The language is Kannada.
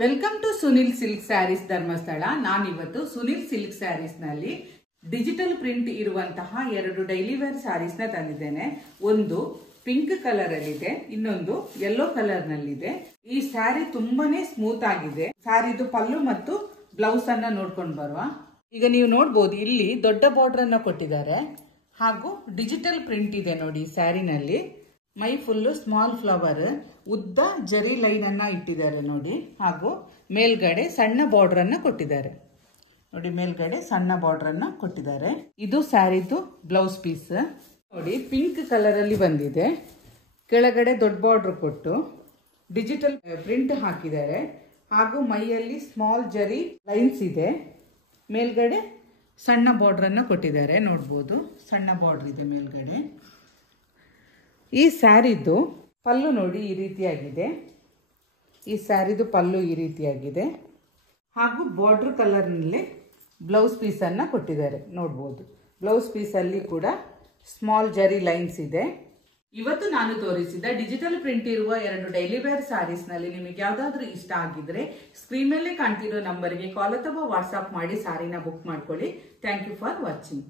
Welcome to Sunil silk sarees Dharmasthala. ನಾನಿವತ್ತು ಸುನಿಲ್ ಸಿಲ್ಕ್ ಸ್ಯಾರೀಸ್ ನಲ್ಲಿ ಡಿಜಿಟಲ್ ಪ್ರಿಂಟ್ ಇರುವಂತಹ 2 ಡೈಲಿ ವೇರ್ ಸ್ಯಾರೀಸ್ ನ ತಂದಿದ್ದೇನೆ. ಒಂದು ಪಿಂಕ್ ಕಲರ್ ಅಲ್ಲಿ ಇದೆ, ಇನ್ನೊಂದು ಯೆಲ್ಲೋ ಕಲರ್ ನಲ್ಲಿದೆ. ಈ ಸ್ಯಾರಿ ತುಂಬಾನೇ ಸ್ಮೂತ್ ಆಗಿದೆ. ಸ್ಯಾರಿದು ಪಲ್ಲು ಮತ್ತು ಬ್ಲೌಸ್ ಅನ್ನ ನೋಡ್ಕೊಂಡು ಬರುವ. ಈಗ ನೀವು ನೋಡಬಹುದು, ಇಲ್ಲಿ ದೊಡ್ಡ ಬಾರ್ಡರ್ ಅನ್ನ ಕೊಟ್ಟಿದ್ದಾರೆ ಹಾಗೂ ಡಿಜಿಟಲ್ ಪ್ರಿಂಟ್ ಇದೆ ನೋಡಿ ಸ್ಯಾರಿನಲ್ಲಿ. ಮೈ ಫುಲ್ಲು ಸ್ಮಾಲ್ ಫ್ಲವರ್, ಉದ್ದ ಜರಿ ಲೈನ್ ಅನ್ನ ಇಟ್ಟಿದ್ದಾರೆ ನೋಡಿ. ಹಾಗೂ ಮೇಲ್ಗಡೆ ಸಣ್ಣ ಬಾರ್ಡರ್ ಅನ್ನ ಕೊಟ್ಟಿದ್ದಾರೆ ನೋಡಿ. ಮೇಲ್ಗಡೆ ಸಣ್ಣ ಬಾರ್ಡರ್ ಅನ್ನ ಕೊಟ್ಟಿದ್ದಾರೆ. ಇದು ಸ್ಯಾರಿದು ಬ್ಲೌಸ್ ಪೀಸ್ ನೋಡಿ. ಪಿಂಕ್ ಕಲರ್ ಅಲ್ಲಿ ಬಂದಿದೆ. ಕೆಳಗಡೆ ದೊಡ್ಡ ಬಾರ್ಡರ್ ಕೊಟ್ಟು ಡಿಜಿಟಲ್ ಪ್ರಿಂಟ್ ಹಾಕಿದ್ದಾರೆ. ಹಾಗೂ ಮೈಯಲ್ಲಿ ಸ್ಮಾಲ್ ಜರಿ ಲೈನ್ಸ್ ಇದೆ. ಮೇಲ್ಗಡೆ ಸಣ್ಣ ಬಾರ್ಡರ್ ಅನ್ನ ಕೊಟ್ಟಿದ್ದಾರೆ, ನೋಡ್ಬೋದು. ಸಣ್ಣ ಬಾರ್ಡರ್ ಇದೆ ಮೇಲ್ಗಡೆ. ಈ ಸ್ಯಾರಿದು ಪಲ್ಲು ನೋಡಿ ಈ ರೀತಿಯಾಗಿದೆ. ಈ ಸ್ಯಾರಿದು ಪಲ್ಲು ಈ ರೀತಿಯಾಗಿದೆ. ಹಾಗೂ ಬಾರ್ಡರ್ ಕಲರ್ನಲ್ಲಿ ಬ್ಲೌಸ್ ಪೀಸನ್ನು ಕೊಟ್ಟಿದ್ದಾರೆ, ನೋಡ್ಬೋದು. ಬ್ಲೌಸ್ ಪೀಸಲ್ಲಿ ಕೂಡ ಸ್ಮಾಲ್ ಜರಿ ಲೈನ್ಸ್ ಇದೆ. ಇವತ್ತು ನಾನು ತೋರಿಸಿದ ಡಿಜಿಟಲ್ ಪ್ರಿಂಟ್ ಇರುವ 2 ಡೈಲಿ ವೇರ್ ಸ್ಯಾರೀಸ್ ನಲ್ಲಿ ನಿಮಗೆ ಯಾವ್ದಾದ್ರು ಇಷ್ಟ ಆಗಿದ್ರೆ ಸ್ಕ್ರೀನ್ ಮೇಲೆ ಕಾಣ್ತಿರೋ ನಂಬರ್ಗೆ ಕಾಲ್ ಅಥವಾ ವಾಟ್ಸ್ಆಪ್ ಮಾಡಿ ಸ್ಯಾರಿನ ಬುಕ್ ಮಾಡ್ಕೊಳ್ಳಿ. Thank you for watching.